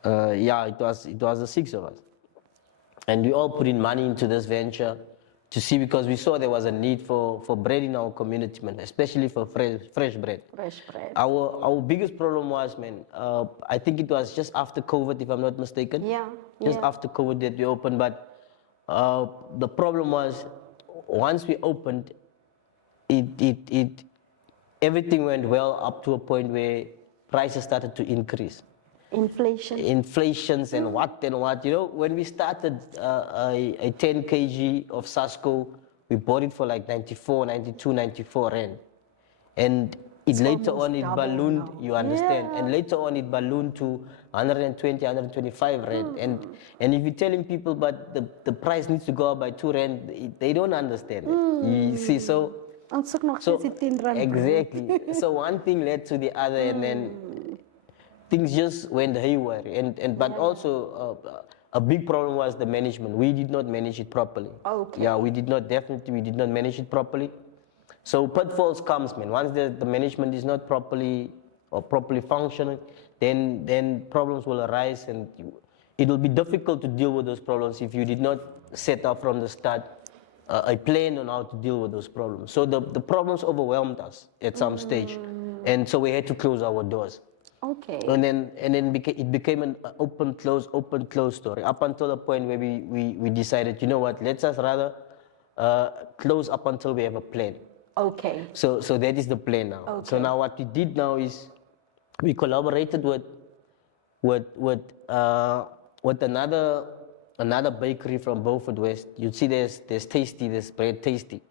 It was the six of us. And we all put in money into this venture to see, because we saw there was a need for bread in our community, man, especially for fresh bread. Fresh bread. Our biggest problem was, man, I think it was just after COVID, if I'm not mistaken. Yeah. Just after COVID that we opened. But the problem was, once we opened, everything went well up to a point where prices started to increase. Inflations and what. When we started a 10 kg of Sasko, we bought it for like 94 rand. And later on it ballooned, now. you understand? And later on it ballooned to 120, 125 rand. And if you're telling people, but the price needs to go up by 2 rand, they don't understand it. You see, so exactly. So one thing led to the other, and then things just went haywire. But also a big problem was the management. We did not manage it properly. Okay. Yeah, we did not manage it properly. So pitfalls comes, man. Once the management is not properly functioning, then problems will arise, and it will be difficult to deal with those problems if you did not set up from the start a plan on how to deal with those problems. So the problems overwhelmed us at some stage, and so we had to close our doors. Okay. And then it became an open close story up until the point where we decided, you know what, let's just rather close up until we have a plan. Okay. So that is the plan now. Okay. So now what we did now is we collaborated with another bakery from Beaufort West. You see, there's Tasty, there's Bread Tasty.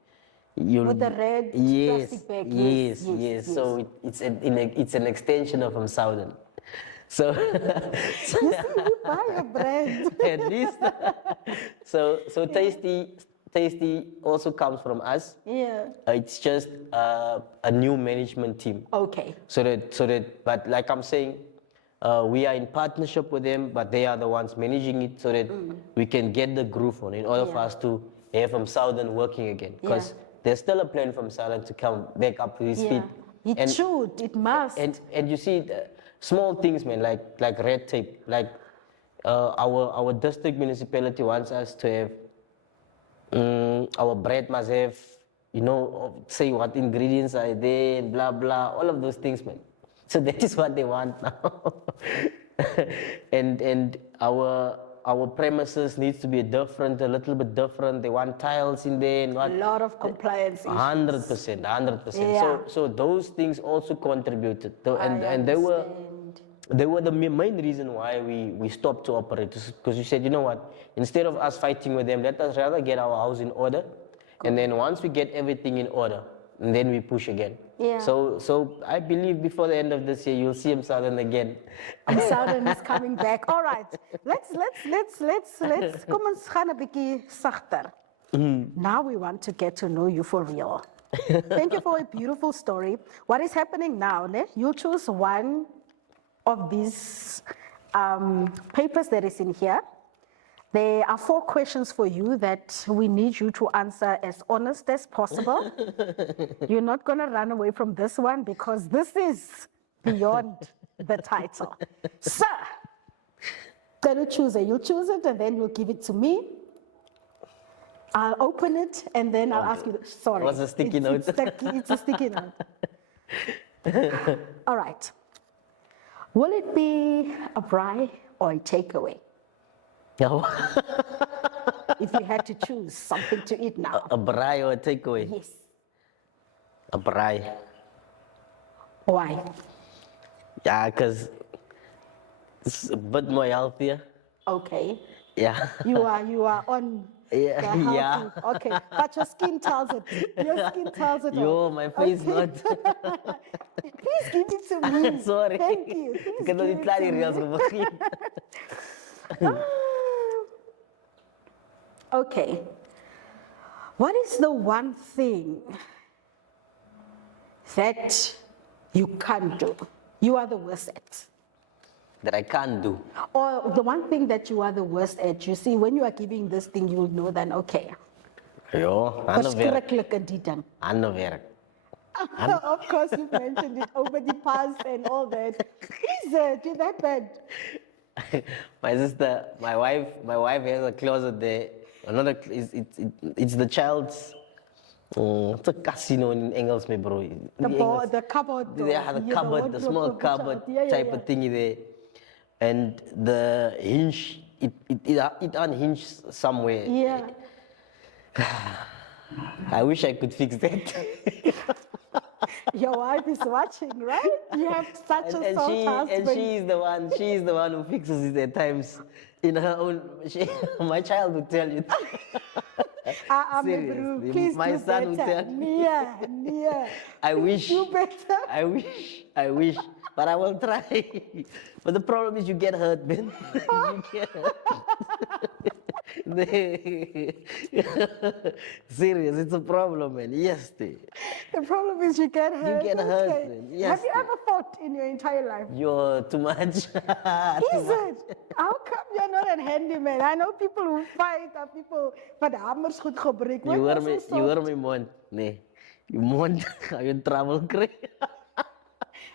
With the red plastic bag. Yes. So it's an extension of Southern. So You buy a bread. at least. So Tasty also comes from us. Yeah. It's just a new management team. Okay. So that, but like I'm saying, we are in partnership with them, but they are the ones managing it, so that we can get the groove on in order for us to have from Southern working again. Because there's still a plan from Southern to come back up to his feet. It should. It must. And you see, small things, man, like red tape. Like our district municipality wants us to have. Our bread must have, say what ingredients are there, and blah blah, all of those things, man. So that is what they want now. and our premises needs to be a little bit different. They want tiles in there and what. A lot of compliance issues. 100%. Yeah. So those things also contributed, and they were the main reason why we stopped to operate. Because we said, you know what, instead of us fighting with them, let us rather get our house in order, and then once we get everything in order, and then we push again. Yeah. So I believe before the end of this year, you'll see him Southern again. And Southern is coming back. All right. Let's kom ons gaan 'n bietjie sagter. Now we want to get to know you for real. Thank you for a beautiful story. What is happening now, ne? You choose one of these papers that is in here. There are 4 questions for you that we need you to answer as honest as possible. You're not going to run away from this one because this is beyond the title. Sir, can you choose it? You'll choose it and then you'll give it to me. I'll open it and then I'll ask you. Sorry. What's a sticky note? It's a sticky note. All right. Will it be a braai or a takeaway? No. If you had to choose something to eat now. A braai or a takeaway? Yes. A braai. Why? Yeah, because it's a bit more healthier. Okay. Yeah. You are on the healthy. Yeah. Okay. But your skin tells it. Your skin tells it. Yo, my face not. Please give it to me. Sorry. Thank you. Please give it to me. Okay. What is the one thing that you can't do? You are the worst at. That I can't do. Or the one thing that you are the worst at. You see, when you are giving this thing, you'll know that, okay. Yo, ano werk. Ano werk. Of course, you mentioned it over the past and all that. Is it? Is that bad? My sister, my wife has a closet there. It's the child's. It's a casino in Engels, my bro. The cupboard. Yeah, the cupboard, the small cupboard type of thingy there, and the hinge. It unhinged somewhere. Yeah. I wish I could fix that. Your wife is watching, right? You have such a soft husband. And she's the one who fixes it at times in her own. My child would tell you. Seriously, please my do son better. would tell. Nia. I wish. Do better. I wish. But I will try. But the problem is you get hurt, man. You get hurt. Serious, it's a problem, man. Yes, The problem is you get hurt. get hurt, Okay. man. Yes, Have you ever fought in your entire life? you're too much. Is it? How come you're not a handyman? I know people who fight are people, but the hammers goed gebreek. You hear me, Mont. Nee. You Mont, are you in trouble, Craig?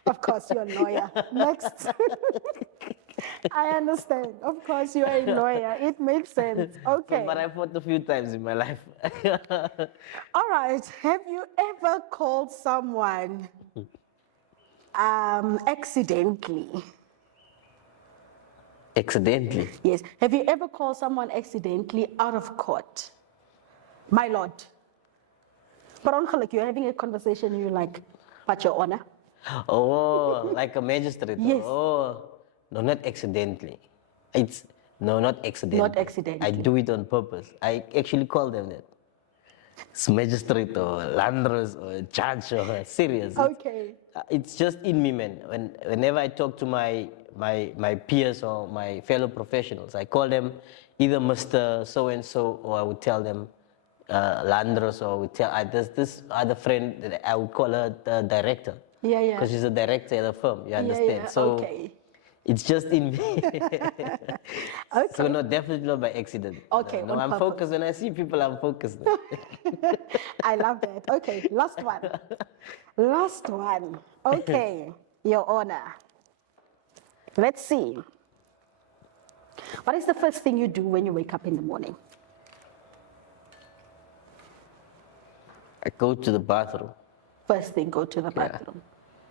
Of course, you're a lawyer. Next. I understand. Of course, you are a lawyer. It makes sense. Okay. But I fought a few times in my life. All right. Have you ever called someone accidentally? Accidentally. Yes. Have you ever called someone accidentally out of court? My lord. But ongeluk, you're having a conversation and you're like, but your honor. Oh, like a magistrate. Yes. Oh, no, not accidentally. No, not accidentally. Not accidentally. I do it on purpose. I actually call them that. It's magistrate or landlords or judge or serious. Okay. It's just in me, man. Whenever I talk to my peers or my fellow professionals, I call them either Mr. So-and-so, or I would tell them landlords, or I would tell, there's this other friend that I would call her the director. Yeah, yeah. Because she's a director at a firm, you understand? Yeah, so okay. it's just in me. Okay. So no, definitely not by accident. Okay, No, on I'm purpose. focused. When I see people, I'm focused. I love that. Okay, last one. Last one. Okay, your honor. Let's see. What is the first thing you do when you wake up in the morning? I go to the bathroom. First thing, go to the bathroom.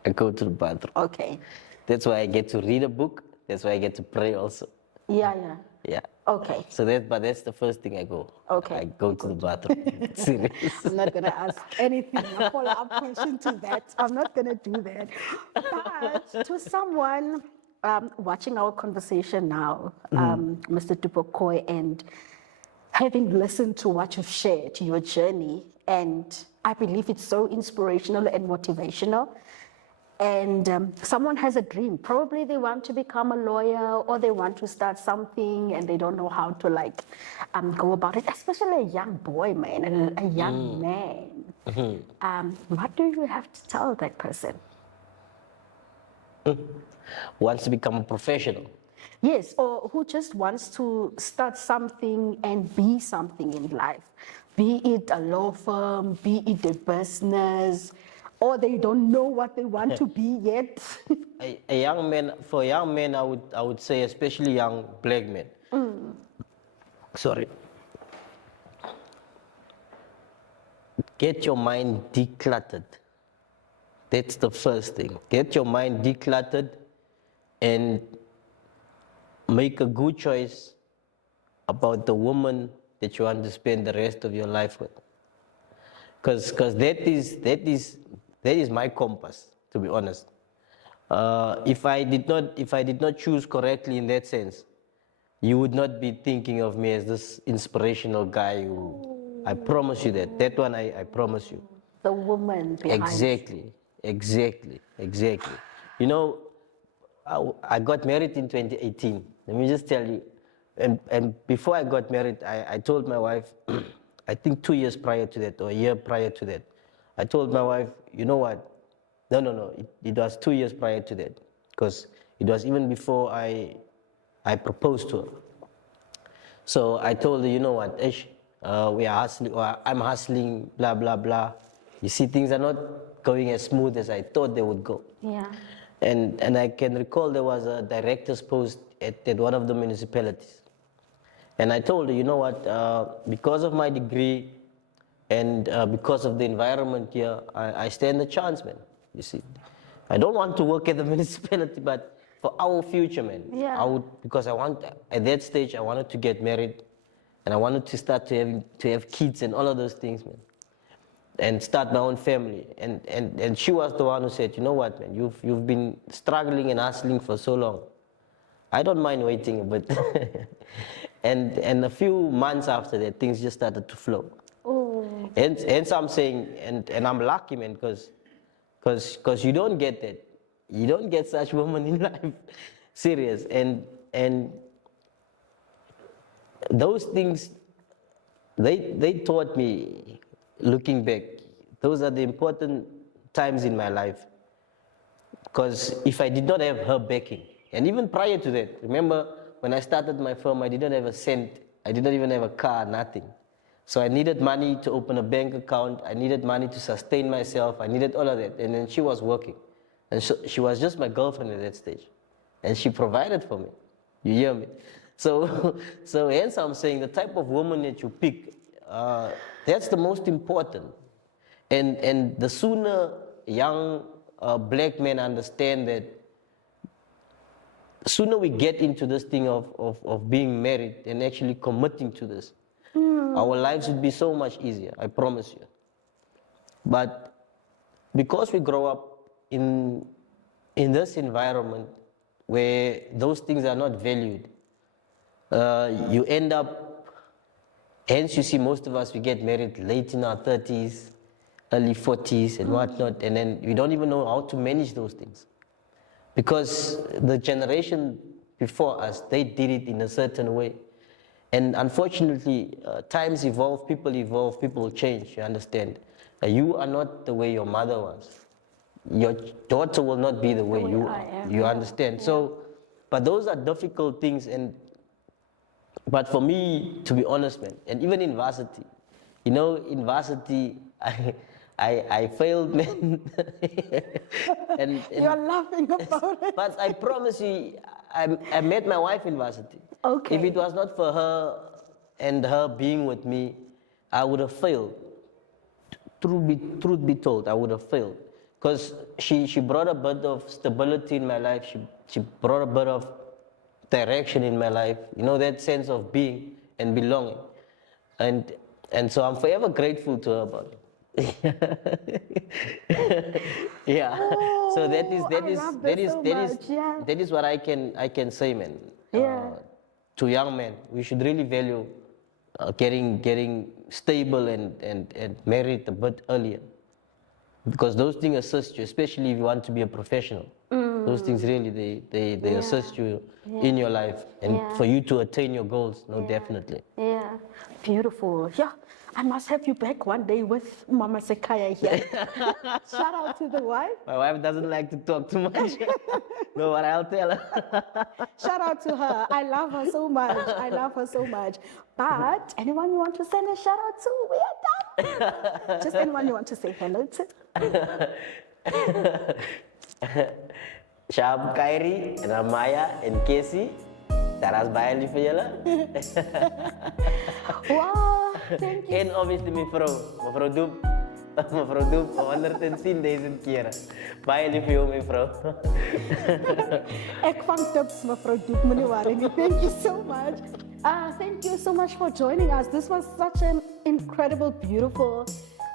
I go to the bathroom. Okay. That's why I get to read a book. That's why I get to pray also. Yeah, yeah. Yeah. Okay. So that's the first thing I go. Okay. I go to the bathroom. Serious. I'm not going to ask anything, a follow-up question to that. I'm not going to do that. But to someone watching our conversation now, Mr. Du Pokoy, and having listened to what you've shared, your journey, and I believe it's so inspirational and motivational. And someone has a dream. Probably they want to become a lawyer, or they want to start something and they don't know how to go about it, especially a young boy, man, a young man. What do you have to tell that person? Wants to become a professional. Yes, or who just wants to start something and be something in life. Be it a law firm, be it a business, or they don't know what they want to be yet. A young man, for young men, I would say, especially young black men. Sorry. Get your mind decluttered. That's the first thing. Get your mind decluttered and make a good choice about the woman that you want to spend the rest of your life with. Because that is my compass, to be honest. If I did not choose correctly in that sense, you would not be thinking of me as this inspirational guy who, I promise you that one I promise you. The woman behind. Exactly. You know, I got married in 2018. Let me just tell you. And before I got married, I told my wife, I think 2 years prior to that, or a year prior to that, I told my wife, you know what? No. It was 2 years prior to that, because it was even before I proposed to her. So I told her, you know what, Ish, we are hustling, or I'm hustling, blah, blah, blah. You see, things are not going as smooth as I thought they would go. Yeah. And I can recall there was a director's post at one of the municipalities. And I told her, you know what, because of my degree and because of the environment here, I stand a chance, man. You see, I don't want to work at the municipality, but for our future, man, Yeah. I would, because at that stage, I wanted to get married, and I wanted to start to have kids and all of those things, man, and start my own family. And she was the one who said, you know what, man, you've been struggling and hustling for so long. I don't mind waiting a bit. and a few months after that, things just started to flow. Oh. Hence I'm saying, and I'm lucky, man, because you don't get that. You don't get such woman in life. Serious. And those things, they taught me, looking back, those are the important times in my life. Because if I did not have her backing, and even prior to that, remember when I started my firm, I didn't have a cent, I didn't even have a car, nothing. So I needed money to open a bank account, I needed money to sustain myself, I needed all of that. And then she was working. And so she was just my girlfriend at that stage. And she provided for me. You hear me? So hence I'm saying the type of woman that you pick, that's the most important. And the sooner young black men understand that, sooner we get into this thing of being married and actually committing to this, our lives would be so much easier, I promise you. But because we grow up in this environment where those things are not valued, you end up, hence you see most of us, we get married late in our 30s, early 40s and whatnot, and then we don't even know how to manage those things. Because the generation before us, they did it in a certain way. And unfortunately, times evolve, people change, you understand. You are not the way your mother was. Your daughter will not be the way you are. You understand? Yeah. So, but those are difficult things. But for me, to be honest, man, and even in varsity, in varsity, I failed, man. and You're laughing about it. But I promise you, I met my wife in varsity. Okay. If it was not for her and her being with me, I would have failed. Truth be told, I would have failed. Because she brought a bit of stability in my life. She brought a bit of direction in my life. That sense of being and belonging. And so I'm forever grateful to her about it. Yeah. Oh, so that is what I can say, man. Yeah. To young men, we should really value getting stable and married a bit earlier, because those things assist you, especially if you want to be a professional. Those things really they assist you in your life and for you to attain your goals. Definitely. Yeah, beautiful. Yeah, I must have you back one day with Mama Sekaya here. Shout out to the wife. My wife doesn't like to talk too much. No, what I'll tell her. Shout out to her. I love her so much. But anyone you want to send a shout out to, we are done. Just anyone you want to say hello to. Shab, Kyrie, Ramaya, and Casey. Taras bayan vir julle. Wow, thank you. En obviously mevrou Doep, 110,000 kere. Baie lief vir jou, mevrou. Ek vang tips, mevrou Doep, moenie worry nie. Thank you so much. Thank you so much for joining us. This was such an incredible, beautiful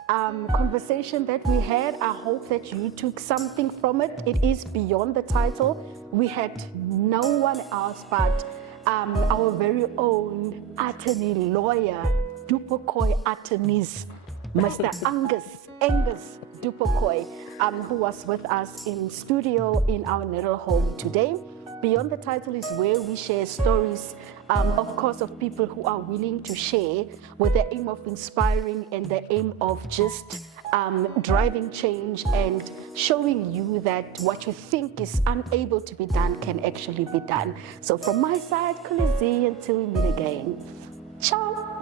conversation that we had. I hope that you took something from it. It is beyond the title. We had no one else but our very own attorney lawyer, Du Pokoy attorneys, Mr. Angurs Du Pokoy, who was with us in studio in our little home today. Beyond the Title is where we share stories, of course, of people who are willing to share with the aim of inspiring and the aim of just driving change and showing you that what you think is unable to be done can actually be done. So from my side, Kulizi, until we meet again. Ciao.